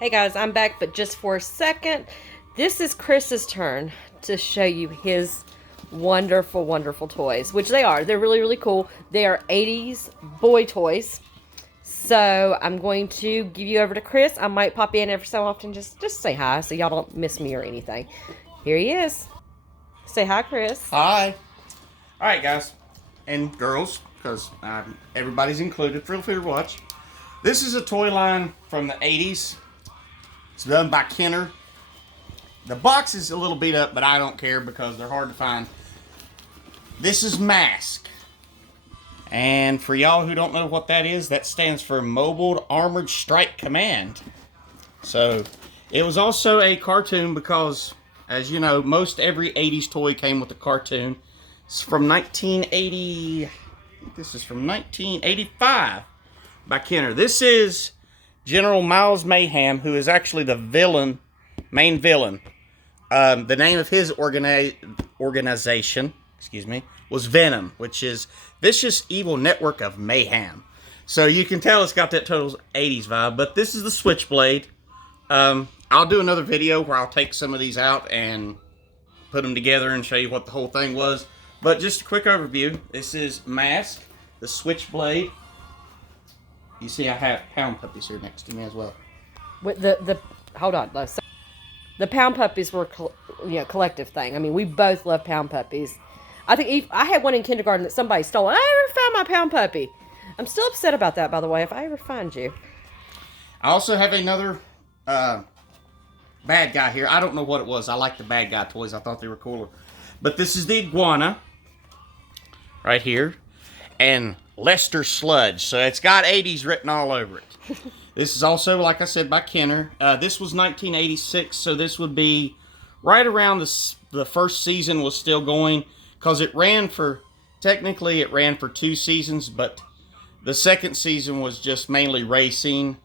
Hey guys, I'm back, but just for a second. This is Chris's turn to show you his wonderful, wonderful toys, which they are. They're really, really cool. They are 80s boy toys. So I'm going to give you over to Chris. I might pop in every so often, just say hi so y'all don't miss me or anything. Here he is. Say hi, Chris. Hi. All right, guys and girls, because everybody's included. Feel free to watch. This is a toy line from the 80s. It's done by Kenner. The box is a little beat up, but I don't care because they're hard to find. This is Mask. And for y'all who don't know what that is, that stands for Mobile Armored Strike Command. So it was also a cartoon because, as you know, most every 80s toy came with a cartoon. It's from 1980. I think this is from 1985 by Kenner. This is General Miles Mayhem, who is actually the villain, main villain. The name of his organization, was Venom, which is Vicious Evil Network of Mayhem. So you can tell it's got that total 80s vibe. But this is the Switchblade. I'll do another video where I'll take some of these out and put them together and show you what the whole thing was. But just a quick overview. This is Mask, the Switchblade. You see I have Pound Puppies here next to me as well. With the hold on, so the Pound Puppies were collective thing. I mean, we both love Pound Puppies. I think I had one in kindergarten that somebody stole. I never found my Pound Puppy. I'm still upset about that, by the way, if I ever find you. I also have another bad guy here. I don't know what it was. I like the bad guy toys. I thought they were cooler. But this is the Iguana right here. And Lester Sludge. So it's got 80s written all over it. This is also, like I said, by Kenner. This was 1986, so this would be right around the first season was still going. Because technically it ran for 2 seasons, but the second season was just mainly racing.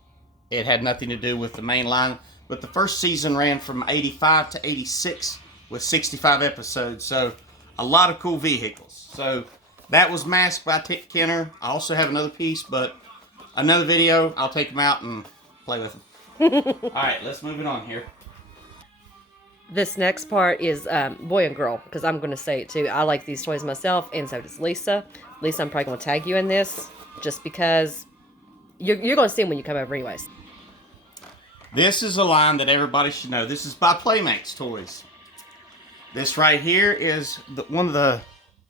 It had nothing to do with the main line. But the first season ran from 85 to 86 with 65 episodes. So a lot of cool vehicles. So that was Mask by Kenner. I also have another piece, but another video, I'll take them out and play with them. All right, let's move it on here. This next part is boy and girl, because I'm going to say it too. I like these toys myself, and so does Lisa. Lisa, I'm probably going to tag you in this, just because you're going to see them when you come over anyways. This is a line that everybody should know. This is by Playmates Toys. This right here is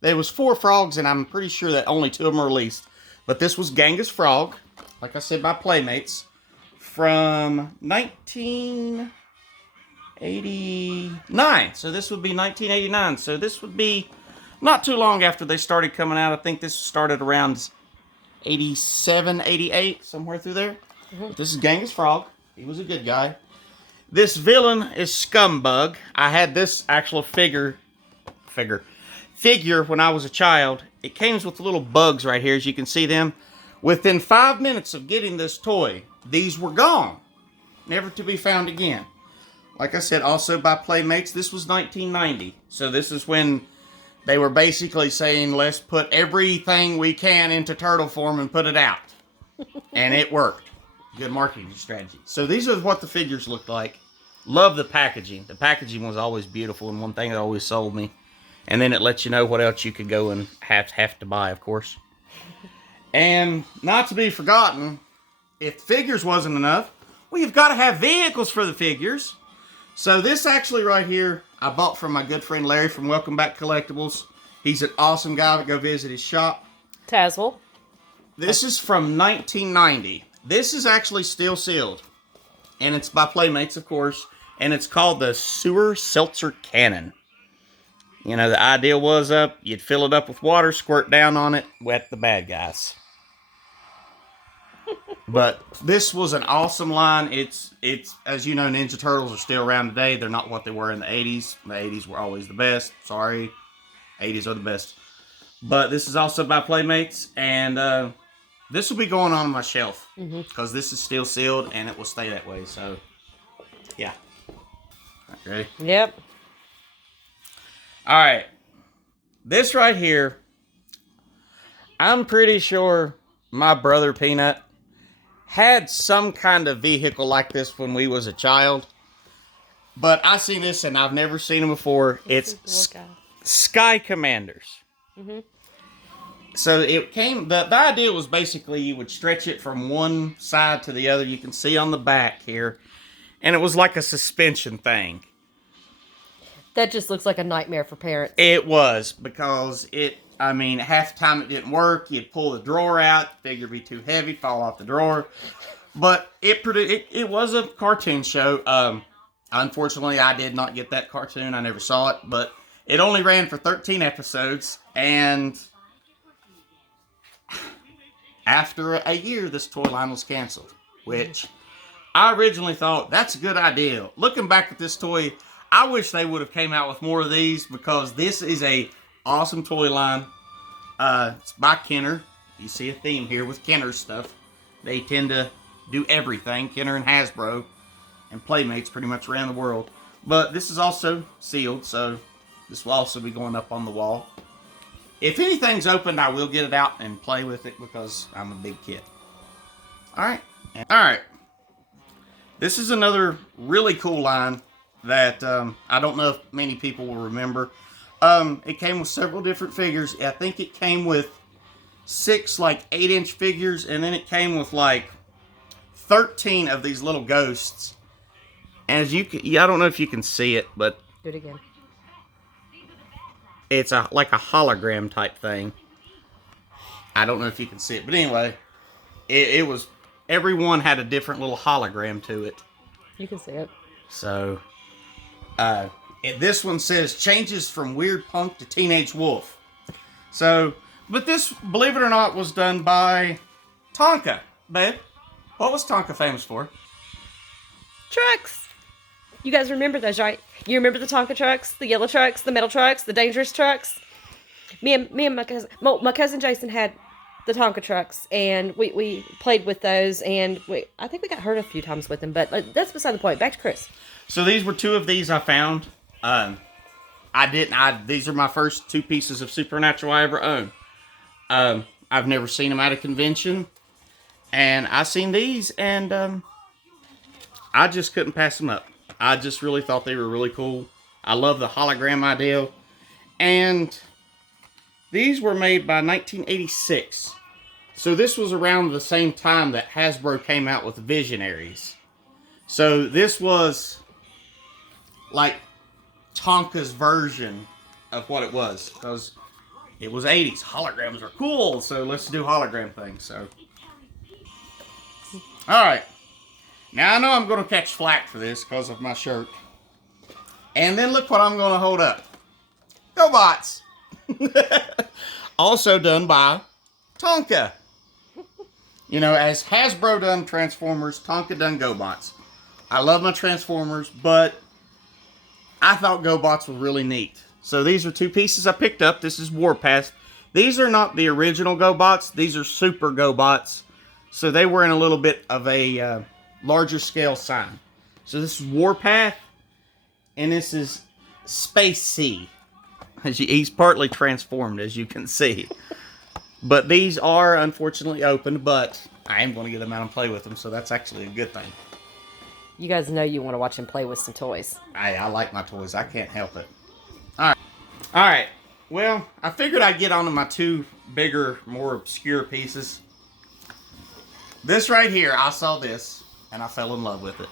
there was 4 frogs, and I'm pretty sure that only 2 of them are released. But this was Genghis Frog, like I said, by Playmates, from 1989. So this would be 1989. So this would be not too long after they started coming out. I think this started around 87, 88, somewhere through there. But this is Genghis Frog. He was a good guy. This villain is Scumbug. I had this actual figure when I was a child. It came with little bugs right here, as you can see them. Within 5 minutes of getting this toy, these were gone, never to be found again. Like I said, also by Playmates. This was 1990, so this is when they were basically saying, let's put everything we can into turtle form and put it out. And it worked. Good marketing strategy. So these are what the figures looked like. Love the packaging. The packaging was always beautiful, and one thing that always sold me. And then it lets you know what else you could go and have to buy, of course. And not to be forgotten, if figures wasn't enough, well, you've got to have vehicles for the figures. So this actually right here, I bought from my good friend Larry from Welcome Back Collectibles. He's an awesome guy. Go visit his shop. Tazwell. This is from 1990. This is actually still sealed. And it's by Playmates, of course. And it's called the Sewer Seltzer Cannon. You know, the idea was you'd fill it up with water, squirt down on it, wet the bad guys. But this was an awesome line. It's as you know, Ninja Turtles are still around today. They're not what they were in the 80s. The 80s were always the best. Sorry. 80s are the best. But this is also by Playmates. And this will be going on my shelf. Because this is still sealed and it will stay that way. So, yeah. Right, ready? Yep. Alright. This right here, I'm pretty sure my brother Peanut had some kind of vehicle like this when we was a child. But I seen this and I've never seen them before. It's Sky Commanders. Mm-hmm. So it came, the idea was basically you would stretch it from one side to the other. You can see on the back here. And it was like a suspension thing. That just looks like a nightmare for parents. It was, because half the time it didn't work. You'd pull the drawer out, figure it'd be too heavy, fall off the drawer. But it was a cartoon show. Unfortunately, I did not get that cartoon. I never saw it, but it only ran for 13 episodes, and after a year, this toy line was canceled, which I originally thought, that's a good idea. Looking back at this toy, I wish they would have came out with more of these, because this is a awesome toy line. It's by Kenner. You see a theme here with Kenner stuff. They tend to do everything. Kenner and Hasbro and Playmates pretty much around the world. But this is also sealed, so this will also be going up on the wall. If anything's opened, I will get it out and play with it, because I'm a big kid. Alright. Alright. This is another really cool line that I don't know if many people will remember. It came with several different figures. I think it came with 6 like 8-inch figures, and then it came with like 13 of these little ghosts. As you can, I don't know if you can see it, but do it again. It's like a hologram type thing. I don't know if you can see it, but anyway, it was, everyone had a different little hologram to it. You can see it. So, this one says changes from weird punk to teenage wolf. So, but this, believe it or not, was done by Tonka. Babe, what was Tonka famous for? Trucks. You guys remember those, right? You remember the Tonka trucks, the yellow trucks, the metal trucks, the dangerous trucks? Me and my cousin Jason had the Tonka trucks, and we played with those, and I think we got hurt a few times with them, but that's beside the point. Back to Chris. So these were 2 of these I found. These are my first 2 pieces of Supernatural I ever owned. I've never seen them at a convention, and I seen these, and I just couldn't pass them up. I just really thought they were really cool. I love the hologram idea. And these were made by 1986. So this was around the same time that Hasbro came out with Visionaries. So this was like Tonka's version of what it was. Because it was 80s. Holograms are cool. So let's do hologram things. So, alright. Now, I know I'm going to catch flack for this because of my shirt. And then look what I'm going to hold up. Gobots. Also done by Tonka. You know, as Hasbro done Transformers, Tonka done Gobots. I love my Transformers, but I thought Gobots were really neat. So these are 2 pieces I picked up. This is Warpath. These are not the original Gobots. These are Super Gobots. So they were in a little bit of a larger scale sign. So this is Warpath, and this is Space Sea. He's partly transformed, as you can see. But these are unfortunately opened, but I am going to get them out and play with them, so that's actually a good thing. You guys know you want to watch him play with some toys. I like my toys. I can't help it. Alright. Well, I figured I'd get onto my 2 bigger, more obscure pieces. This right here, I saw this, and I fell in love with it.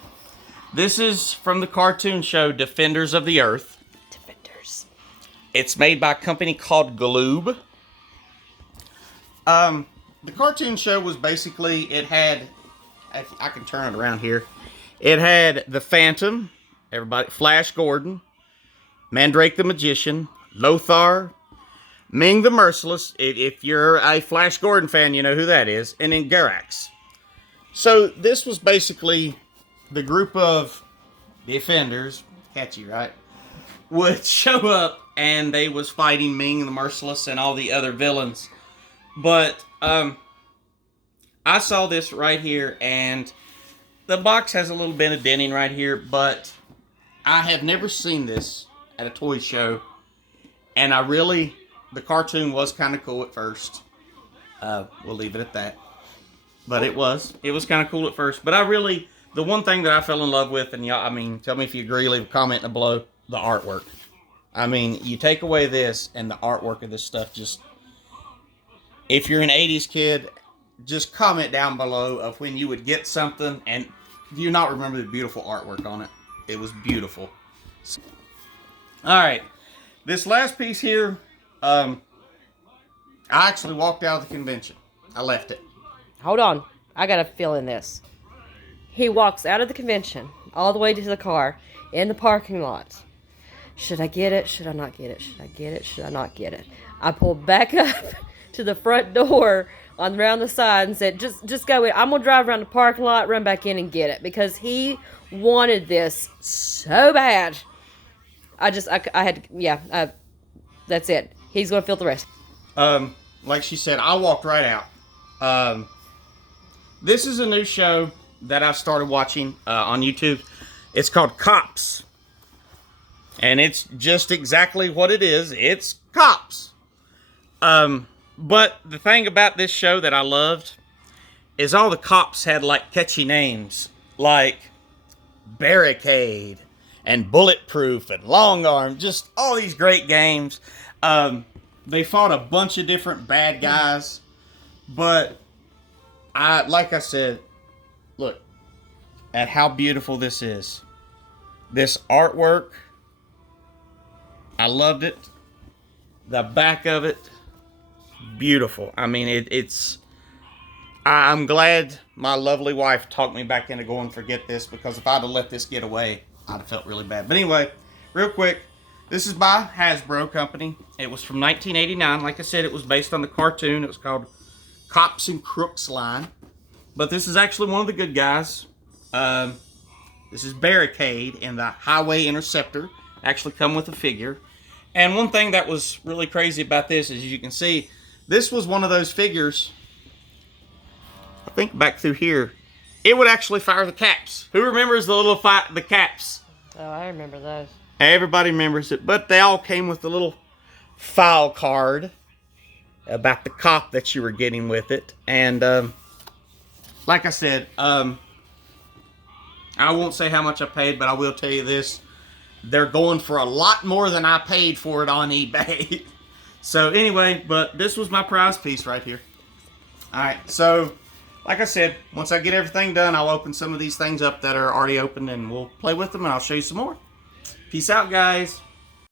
This is from the cartoon show Defenders of the Earth. Defenders. It's made by a company called Gloob. The cartoon show was basically, it had, I can turn it around here. It had the Phantom, everybody, Flash Gordon, Mandrake the Magician, Lothar, Ming the Merciless. If you're a Flash Gordon fan, you know who that is. And then Garax. So this was basically the group of defenders, catchy, right, would show up, and they was fighting Ming the Merciless and all the other villains. But I saw this right here, and the box has a little bit of denting right here, but I have never seen this at a toy show, and the cartoon was kind of cool at first. We'll leave it at that. But it was kind of cool at first. But the one thing that I fell in love with, and y'all, I mean, tell me if you agree, leave a comment below, the artwork. I mean, you take away this and the artwork of this stuff just, if you're an 80s kid, just comment down below of when you would get something and do you not remember the beautiful artwork on it. It was beautiful. All right, this last piece here, I actually walked out of the convention. I left it. Hold on. I got to fill in this. He walks out of the convention all the way to the car in the parking lot. Should I get it? Should I not get it? Should I get it? Should I not get it? I pulled back up to the front door on around the side and said, just go in. I'm going to drive around the parking lot, run back in and get it. Because he wanted this so bad. I had to, yeah, that's it. He's going to fill the rest. Like she said, I walked right out. This is a new show that I started watching on YouTube. It's called Cops. And it's just exactly what it is. It's cops. But the thing about this show that I loved is all the cops had like catchy names like Barricade and Bulletproof and Long Arm. Just all these great games. They fought a bunch of different bad guys. But like I said, look at how beautiful this is. This artwork, I loved it. The back of it, beautiful. I mean, I'm glad my lovely wife talked me back into going forget this, because if I'd have let this get away, I'd have felt really bad. But anyway, real quick, this is by Hasbro Company. It was from 1989. Like I said, it was based on the cartoon. It was called Cops and Crooks line. But this is actually one of the good guys. This is Barricade and the Highway Interceptor. Actually come with a figure. And one thing that was really crazy about this is, as you can see, this was one of those figures, I think back through here, it would actually fire the caps. Who remembers the caps? Oh, I remember those. Everybody remembers it, but they all came with a little file card about the cop that you were getting with it. And like I said, I won't say how much I paid, but I will tell you this. They're going for a lot more than I paid for it on eBay. So anyway, but this was my prize piece right here. Alright, so like I said, once I get everything done, I'll open some of these things up that are already opened and we'll play with them and I'll show you some more. Peace out, guys.